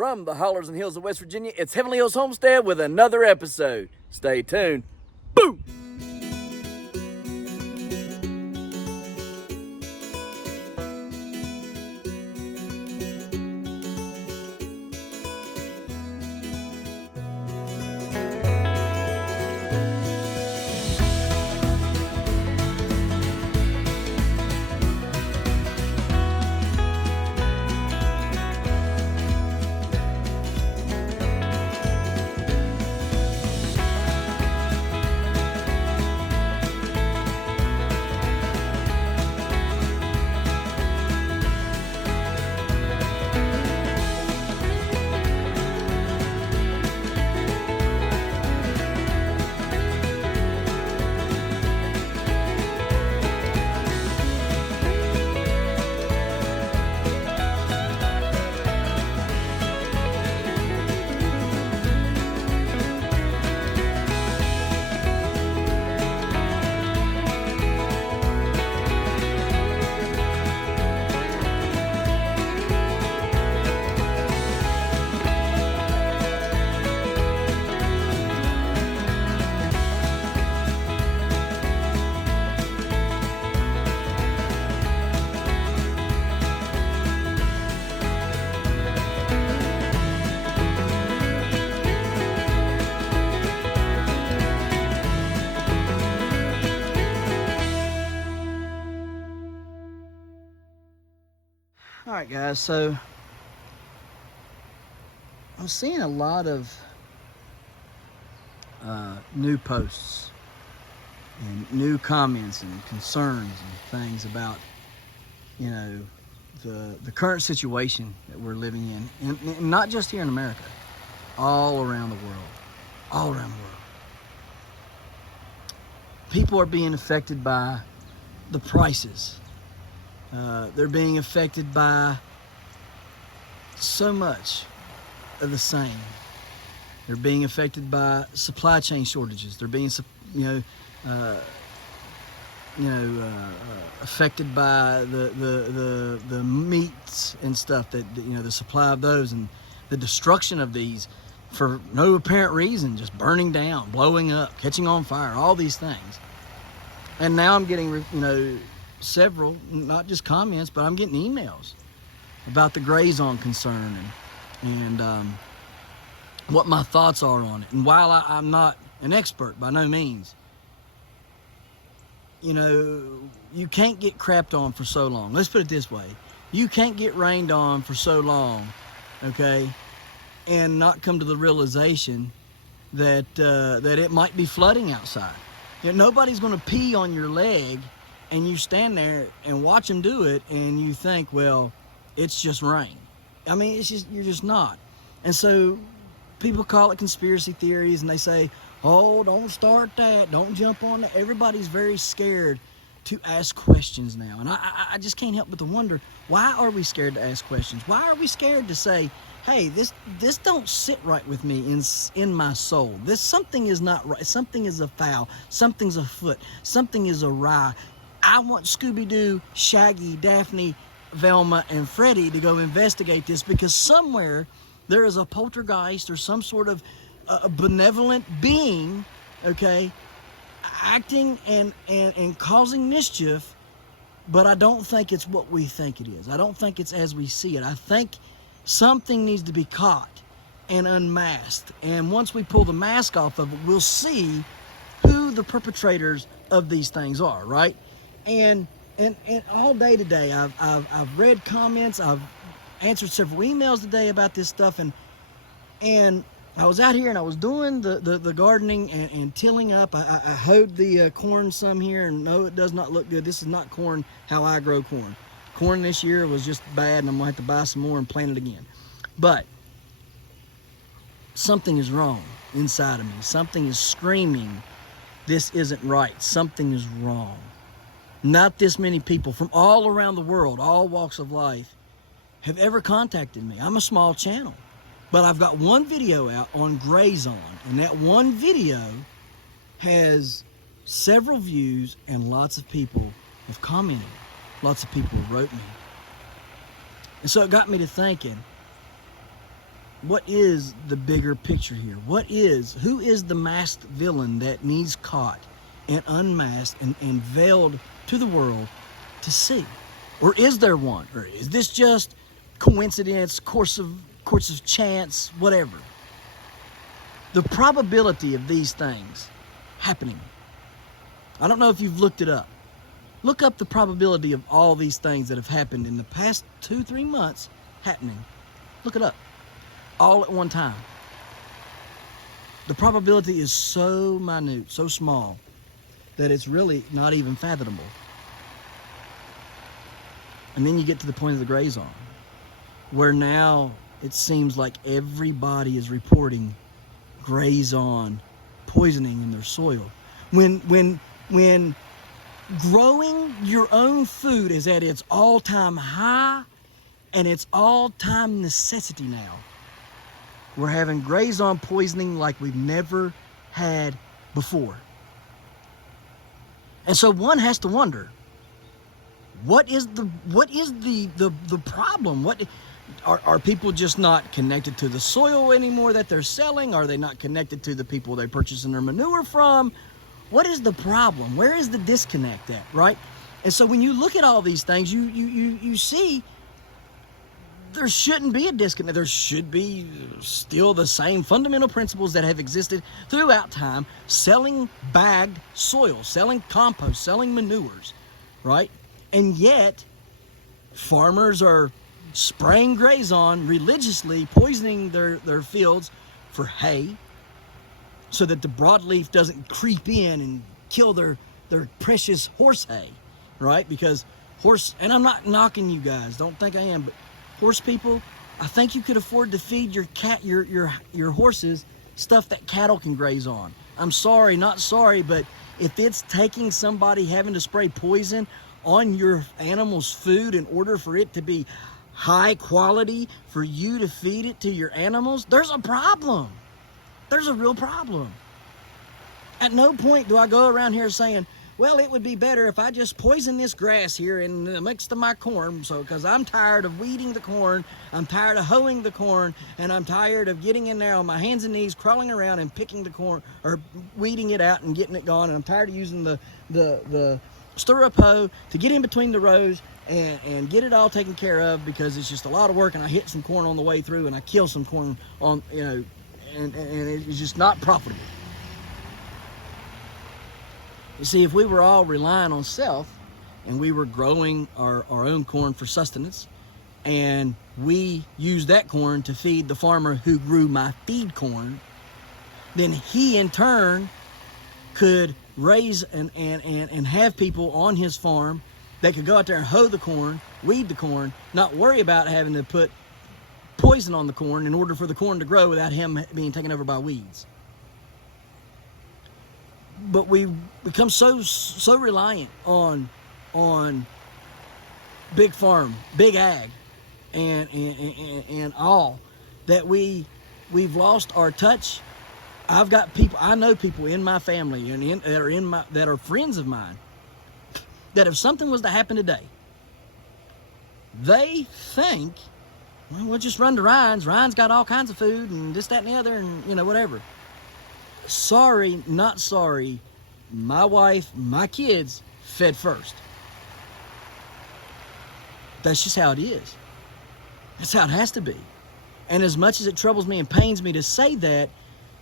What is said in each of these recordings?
From the hollers and hills of West Virginia, it's Heavenly Hills Homestead with another episode. Stay tuned. Boom! All right, guys, so I'm seeing a lot of new posts and new comments and concerns and things about, you know, the current situation that we're living in, and not just here in America, all around the world, all around the world. People are being affected by the prices. They're being affected by so much of the same. They're being affected by supply chain shortages. They're being, affected by the meats and stuff that the supply of those and the destruction of these for no apparent reason, just burning down, blowing up, catching on fire, all these things. And now I'm getting, several, not just comments, but I'm getting emails about the Grazon concern and what my thoughts are on it. And while I'm not an expert by no means, you can't get crapped on for so long. Let's put it this way. You can't get rained on for so long, okay, and not come to the realization that it might be flooding outside. Nobody's going to pee on your leg and you stand there and watch them do it and you think, well, it's just rain. I mean, you're just not. And so people call it conspiracy theories and they say, oh, don't start that, don't jump on that. Everybody's very scared to ask questions now. And I just can't help but to wonder, why are we scared to ask questions? Why are we scared to say, hey, this don't sit right with me in my soul. Something is not right. Something is afoul. Something's afoot. Something is awry. I want Scooby-Doo, Shaggy, Daphne, Velma, and Freddy to go investigate this, because somewhere there is a poltergeist or some sort of benevolent being, okay, acting and causing mischief, but I don't think it's what we think it is. I don't think it's as we see it. I think something needs to be caught and unmasked. And once we pull the mask off of it, we'll see who the perpetrators of these things are, right? And all day today, I've read comments, I've answered several emails today about this stuff, and I was out here and I was doing the gardening and tilling up. I hoed the corn some here, and no, it does not look good. This is not corn how I grow corn. Corn this year was just bad, and I'm gonna have to buy some more and plant it again. But something is wrong inside of me. Something is screaming, this isn't right. Something is wrong. Not this many people from all around the world, all walks of life, have ever contacted me. I'm a small channel, but I've got one video out on Grazon, and that one video has several views, and lots of people have commented. Lots of people wrote me. And so it got me to thinking, what is the bigger picture here? Who is the masked villain that needs caught and unmasked and veiled to the world to see? Or is there one? Or is this just coincidence, course of chance, whatever? The probability of these things happening. I don't know if you've looked it up. Look up the probability of all these things that have happened in the past 2-3 months happening. Look it up. All at one time. The probability is so minute, so small, that it's really not even fathomable. And then you get to the point of the Grazon, where now it seems like everybody is reporting Grazon poisoning in their soil. When growing your own food is at its all-time high and its all-time necessity now, we're having Grazon poisoning like we've never had before. And so one has to wonder, what is the problem? What are people just not connected to the soil anymore that they're selling? Are they not connected to the people they're purchasing their manure from? What is the problem? Where is the disconnect at, right? And so when you look at all these things, you see there shouldn't be a disconnect. There should be still the same fundamental principles that have existed throughout time, selling bagged soil, selling compost, selling manures, right? And yet, farmers are spraying Grazon religiously, poisoning their fields for hay, so that the broadleaf doesn't creep in and kill their precious horse hay, right? Because and I'm not knocking you guys, don't think I am, but horse people, I think you could afford to feed your horses stuff that cattle can graze on. I'm sorry, not sorry, but if it's taking somebody having to spray poison on your animal's food in order for it to be high quality for you to feed it to your animals, there's a problem. There's a real problem. At no point do I go around here saying, well, it would be better if I just poison this grass here in the midst of my corn, because I'm tired of weeding the corn, I'm tired of hoeing the corn, and I'm tired of getting in there on my hands and knees, crawling around and picking the corn, or weeding it out and getting it gone, and I'm tired of using the stir-up hoe to get in between the rows and get it all taken care of, because it's just a lot of work, and I hit some corn on the way through, and I kill some corn on, and it's just not profitable. You see, if we were all relying on self, and we were growing our own corn for sustenance, and we used that corn to feed the farmer who grew my feed corn, then he in turn could raise and have people on his farm that could go out there and hoe the corn, weed the corn, not worry about having to put poison on the corn in order for the corn to grow without him being taken over by weeds. But we become so reliant on big farm, big ag, and all, that we've lost our touch. I know people in my family and that are friends of mine, that if something was to happen today, they think, well, we'll just run to Ryan's. Ryan's got all kinds of food and this, that, and the other, and whatever. Sorry, not sorry. My wife, my kids fed first. That's just how it is. That's how it has to be. And as much as it troubles me and pains me to say that,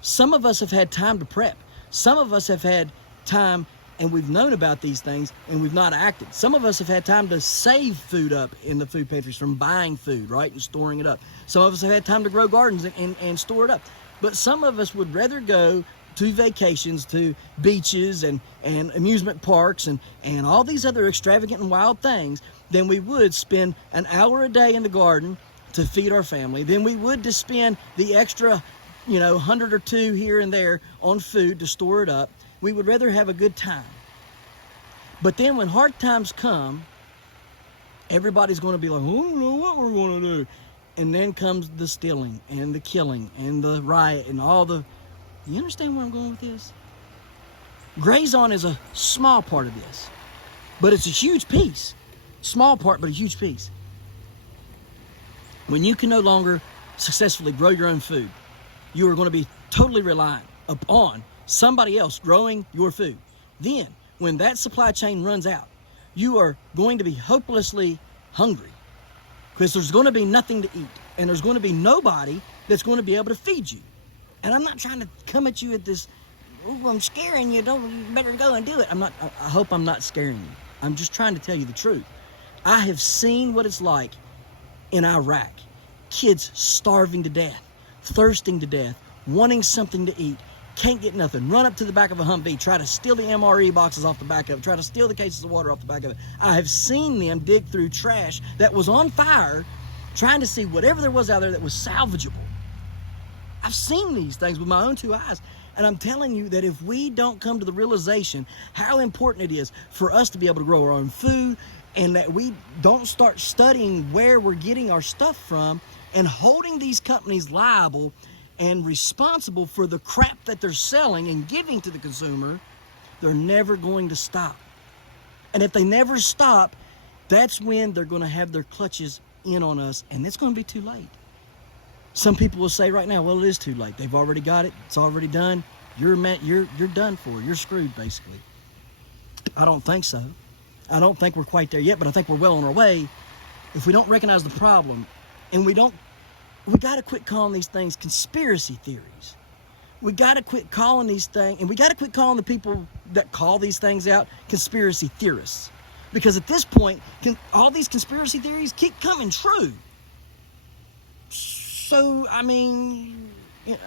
some of us have had time to prep. Some of us have had time, and we've known about these things, and we've not acted. Some of us have had time to save food up in the food pantries from buying food, right, and storing it up. Some of us have had time to grow gardens and store it up. But some of us would rather go to vacations, to beaches and amusement parks and all these other extravagant and wild things than we would spend an hour a day in the garden to feed our family, than we would to spend the extra, 100 or two here and there on food to store it up. We would rather have a good time. But then when hard times come, everybody's going to be like, I don't know what we're going to do. And then comes the stealing and the killing and the riot and all the... You understand where I'm going with this? Grazon is a small part of this, but it's a huge piece. Small part, but a huge piece. When you can no longer successfully grow your own food, you are going to be totally reliant upon somebody else growing your food. Then, when that supply chain runs out, you are going to be hopelessly hungry because there's going to be nothing to eat, and there's going to be nobody that's going to be able to feed you. And I'm not trying to come at you at this, oh, I'm scaring you, you better go and do it. I hope I'm not scaring you. I'm just trying to tell you the truth. I have seen what it's like in Iraq. Kids starving to death, thirsting to death, wanting something to eat, can't get nothing. Run up to the back of a Humvee, try to steal the MRE boxes off the back of it, try to steal the cases of water off the back of it. I have seen them dig through trash that was on fire, trying to see whatever there was out there that was salvageable. I've seen these things with my own two eyes. And I'm telling you that if we don't come to the realization how important it is for us to be able to grow our own food, and that we don't start studying where we're getting our stuff from and holding these companies liable and responsible for the crap that they're selling and giving to the consumer, they're never going to stop. And if they never stop, that's when they're going to have their clutches in on us, and it's going to be too late. Some people will say right now, well, it is too late. They've already got it. It's already done. You're done for. You're screwed, basically. I don't think so. I don't think we're quite there yet, but I think we're well on our way. If we don't recognize the problem, and we got to quit calling these things conspiracy theories. We got to quit calling these things, and we got to quit calling the people that call these things out conspiracy theorists. Because at this point, all these conspiracy theories keep coming true. So, I mean,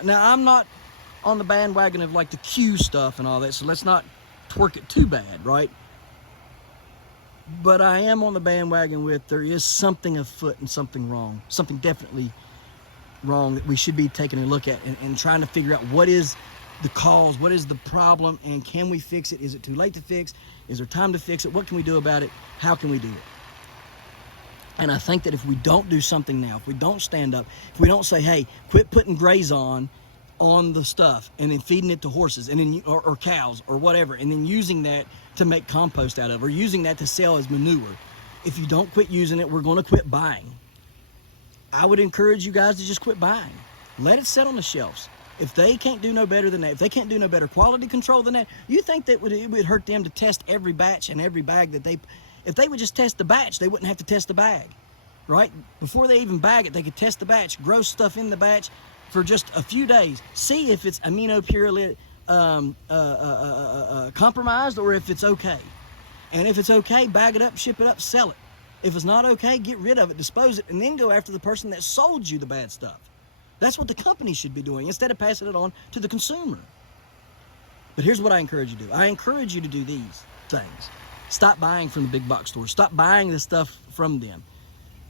now I'm not on the bandwagon of like the Q stuff and all that, so let's not twerk it too bad, right? But I am on the bandwagon with there is something afoot and something wrong, something definitely wrong that we should be taking a look at and trying to figure out what is the cause, what is the problem, and can we fix it? Is it too late to fix? Is there time to fix it? What can we do about it? How can we do it? And I think that if we don't do something now, if we don't stand up, if we don't say, hey, quit putting Grazon on the stuff and then feeding it to horses and then or cows or whatever, and then using that to make compost out of, or using that to sell as manure. If you don't quit using it, we're going to quit buying. I would encourage you guys to just quit buying. Let it sit on the shelves. If they can't do no better than that, if they can't do no better quality control than that, you think that it would hurt them to test every batch and every bag that they... If they would just test the batch, they wouldn't have to test the bag, right? Before they even bag it, they could test the batch, grow stuff in the batch for just a few days. See if it's aminopurely compromised or if it's okay. And if it's okay, bag it up, ship it up, sell it. If it's not okay, get rid of it, dispose it, and then go after the person that sold you the bad stuff. That's what the company should be doing instead of passing it on to the consumer. But here's what I encourage you to do. I encourage you to do these things. Stop buying from the big box stores. Stop buying the stuff from them.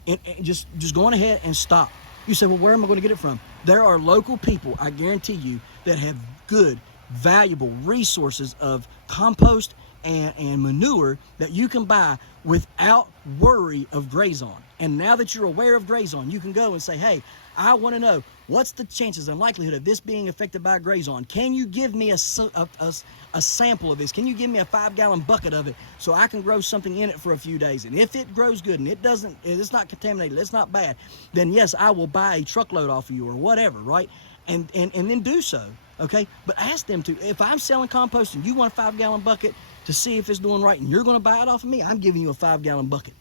And just go on ahead and stop. You say, well, where am I going to get it from? There are local people, I guarantee you, that have good, valuable resources of compost and manure that you can buy without worry of Grazon. And now that you're aware of Grazon, you can go and say, hey, I want to know what's the chances and likelihood of this being affected by Grazon. Can you give me a sample of this? Can you give me a 5-gallon bucket of it so I can grow something in it for a few days? And if it grows good and it's not contaminated, it's not bad, then yes, I will buy a truckload off of you or whatever, right? And then do so, okay? But ask them to. If I'm selling compost and you want a 5-gallon bucket to see if it's doing right and you're going to buy it off of me, I'm giving you a 5-gallon bucket.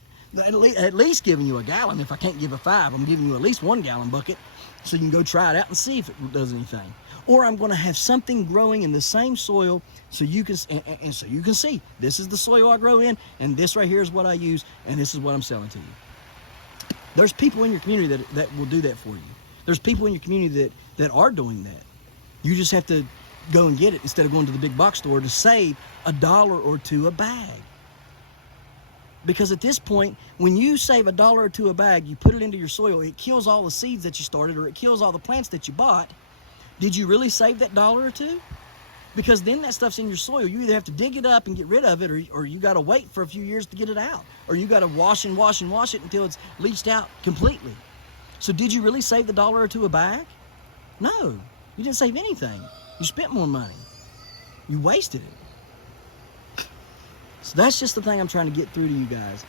At least giving you a gallon. If I can't give a 5, I'm giving you at least 1-gallon bucket so you can go try it out and see if it does anything. Or I'm going to have something growing in the same soil so you can so you can see this is the soil I grow in, and this right here is what I use, and this is what I'm selling to you. There's people in your community that will do that for you. There's people in your community that are doing that. You just have to go and get it instead of going to the big box store to save $1 or $2 a bag. Because at this point, when you save $1 or $2 a bag, you put it into your soil, it kills all the seeds that you started, or it kills all the plants that you bought. Did you really save that $1 or $2? Because then that stuff's in your soil. You either have to dig it up and get rid of it, or you got to wait for a few years to get it out. Or you got to wash and wash and wash it until it's leached out completely. So did you really save the $1 or $2 a bag? No, you didn't save anything. You spent more money. You wasted it. So that's just the thing I'm trying to get through to you guys.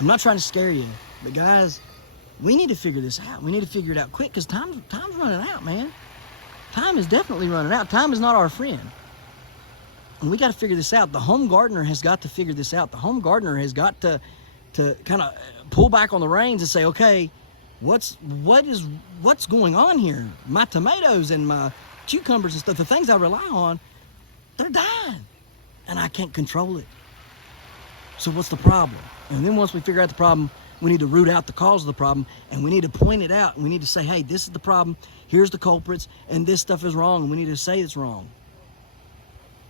I'm not trying to scare you, but guys, we need to figure this out. We need to figure it out quick because time's running out, man. Time is definitely running out. Time is not our friend. And we got to figure this out. The home gardener has got to figure this out. The home gardener has got to kind of pull back on the reins and say, okay, what's going on here? My tomatoes and my cucumbers and stuff, the things I rely on, they're dying, and I can't control it. So what's the problem? And then once we figure out the problem, we need to root out the cause of the problem, and we need to point it out, and we need to say, hey, this is the problem, here's the culprits, and this stuff is wrong, and we need to say it's wrong.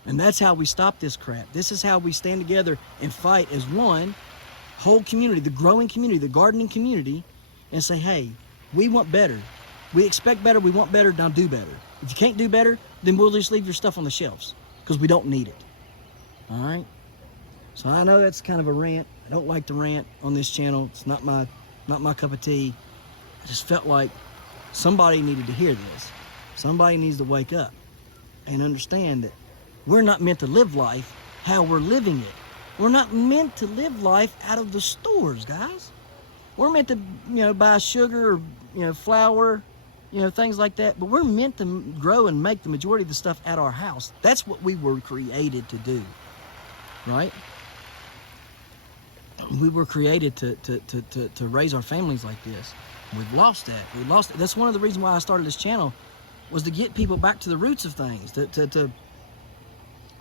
And that's how we stop this crap. This is how we stand together and fight as one whole community, the growing community, the gardening community, and say, hey, we want better. We expect better, we want better, now do better. If you can't do better, then we'll just leave your stuff on the shelves because we don't need it. All right? So I know that's kind of a rant. I don't like to rant on this channel. It's not my cup of tea. I just felt like somebody needed to hear this. Somebody needs to wake up and understand that we're not meant to live life how we're living it. We're not meant to live life out of the stores, guys. We're meant to, buy sugar or, flour, things like that. But we're meant to grow and make the majority of the stuff at our house. That's what we were created to do, right? We were created to raise our families like this. We've lost that. We lost it. That's one of the reasons why I started this channel, was to get people back to the roots of things, to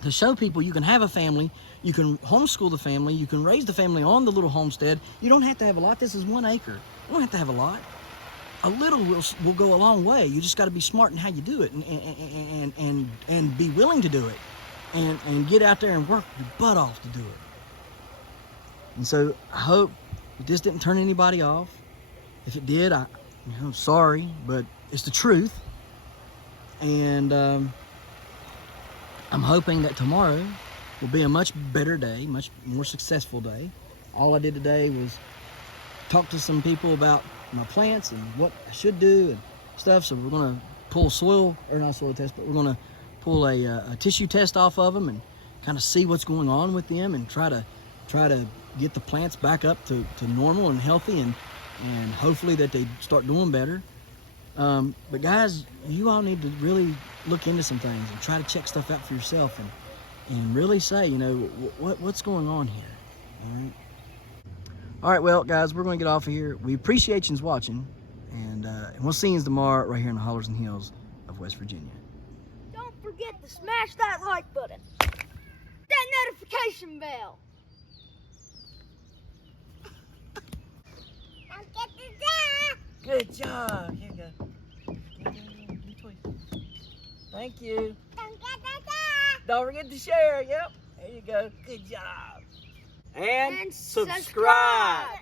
show people you can have a family, you can homeschool the family, you can raise the family on the little homestead. You don't have to have a lot. This is 1 acre. You don't have to have a lot. A little will go a long way. You just got to be smart in how you do it, and be willing to do it, and get out there and work your butt off to do it. And so I hope this didn't turn anybody off. If it did, I'm sorry, but it's the truth. And I'm hoping that tomorrow will be a much better day, much more successful day. All I did today was talk to some people about my plants and what I should do and stuff. So we're going to pull not soil test, but we're going to pull a tissue test off of them and kind of see what's going on with them and try to get the plants back up to normal and healthy, and hopefully that they start doing better. But guys, you all need to really look into some things and try to check stuff out for yourself and really say, what's going on here. All right, well, guys, we're going to get off of here. We appreciate you watching, and we'll see you tomorrow right here in the hollers and hills of West Virginia. Don't forget to smash that like button, that notification bell. Good job. Here you go. Thank you. Don't forget to share. Yep. There you go. Good job. And subscribe.